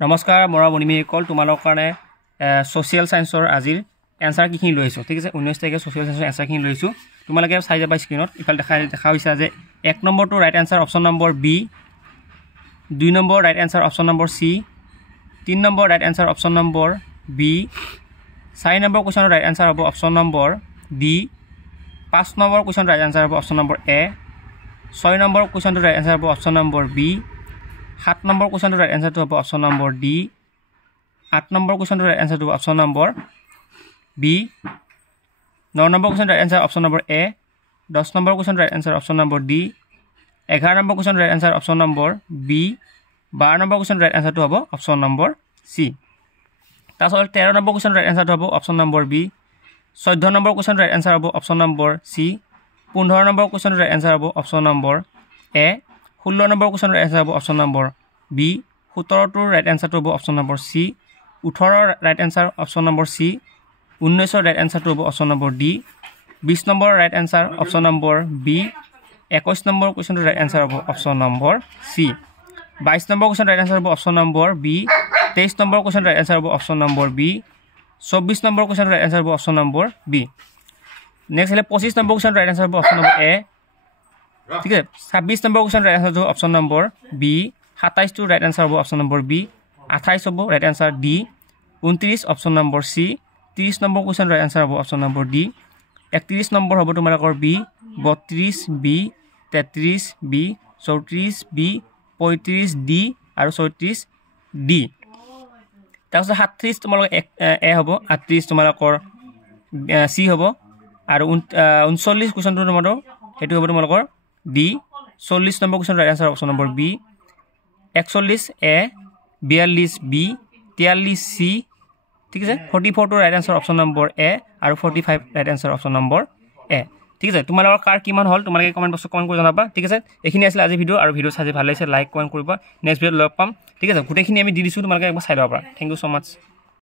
নমস্কাৰ মই মণিমেৰিকল তোমালোকৰ কাৰণে সোশ্যাল সায়েন্সৰ আজিৰ এনসাৰ কিখিনি লৈছো ঠিক আছে 19 তাৰিখে সোশ্যাল সায়েন্সৰ এনসাৰ কিখিনি লৈছো তোমালোকে চাই যাবা স্ক্ৰিনত ইফাল দেখা হৈছে যে 1 নম্বৰটো right answer option number B 2 number right answer option number C 3 number right answer option number B 4 number কোৱেশ্চনৰ ৰাইট এনসাৰ হ'ব অপচন নম্বৰ ডি 5 নম্বৰ কোৱেশ্চনৰ ৰাইট এনসাৰ হ'ব অপচন নম্বৰ এ 6 নম্বৰ কোৱেশ্চনৰ ৰাইট এনসাৰ হ'ব option number B 7 number কোৱেশ্চনৰ right এনসাৰটো হ'ব option number D 8 number কোৱেশ্চনৰ ৰাইট এনসাৰটো হ'ব অপচন নম্বৰ বি 9 নম্বৰ কোৱেশ্চনৰ right answer option number A 10 number কোৱেশ্চনৰ right answer option number D 11 number কোৱেশ্চনৰ right answer option number B 12 number কোৱেশ্চনৰ ৰাইট এনসাৰটো হ'ব অপচন নম্বৰ সি তাৰপিছত 13 নম্বৰ কোৱেশ্চনৰ ৰাইট এনসাৰটো হ'ব অপচন নম্বৰ বি 14 নম্বৰ কোৱেশ্চনৰ ৰাইট এনসাৰ হ'ব অপচন নম্বৰ সি 15 নম্বৰ কোৱেশ্চনৰ ৰাইট এনসাৰ হ'ব অপচন নম্বৰ এ 16 নম্বৰ কোৱেশ্চনৰ ৰাইট এনসাৰ হ'ব অপচন নম্বৰ বি 17টোৰ ৰাইট এনসাৰটো হ'ব অপচন নম্বৰ সি 18ৰ right answer option number C 19ৰ ৰাইট এনসাৰটো হ'ব option number D 20 number right answer option number B 21 number কোৱেশ্চনৰ ৰাইট এনসাৰ হ'ব অপচন নম্বৰ সি 22 নম্বৰ কোৱেশ্চনৰ ৰাইট এনসাৰ হ'ব অপচন নম্বৰ বি 23 নম্বৰ কোৱেশ্চনৰ ৰাইট এনসাৰ হ'ব অপচন নম্বৰ বি 24 নম্বৰ কোৱেশ্চনৰ ৰাইট এনসাৰ হ'ব অপচন নম্বৰ বি নেক্সট হলে 25 number কোৱেশ্চনৰ ৰাইট এনসাৰ হ'ব অপচন নম্বৰ এ ঠিক আছে 26 নম্বৰ কোৱেশ্চন ৰাইট এনসাৰ হ'ব অপচন নম্বৰ বি 27 টো ৰাইট এনসাৰ হ'ব অপচন নম্বৰ বি 28 হ'ব right answer D 29 option number C 30 number question right answer হ'ব অপচন নম্বৰ ডি 31 নম্বৰ হ'ব তোমালোকৰ B 32 B 33 B 34 B 35 D আৰু 36 D তাৰপিছত 37 তোমালোকৰ এ হ'ব 38 তোমালোকৰ সি হ'ব আৰু 39 কোৱেশ্চনটো তোমালোকৰ হেতু হ'ব তোমালোকৰ D 40 number question right answer option number B 41 A 42 B 43 C ঠিক আছে 44 টো right answer option number A আৰু 45 right answer option number A ঠিক আছে তোমালোকৰ কাৰ কিমান হ'ল তোমালোকে কমেন্ট বক্সত কমেন্ট কৰি জনাবা ঠিক আছে এইখিনি আছিল আজি ভিডিও আৰু ভিডিও চাই ভাল লাগিছে লাইক কমেন্ট কৰিবা নেক্সট ভিডিঅ' লগ পাম ঠিক আছে গোটেইখিনি আমি দি দিছো তোমালোকে একবাৰ চাই লবা থ্যাংক ইউ সো মাচ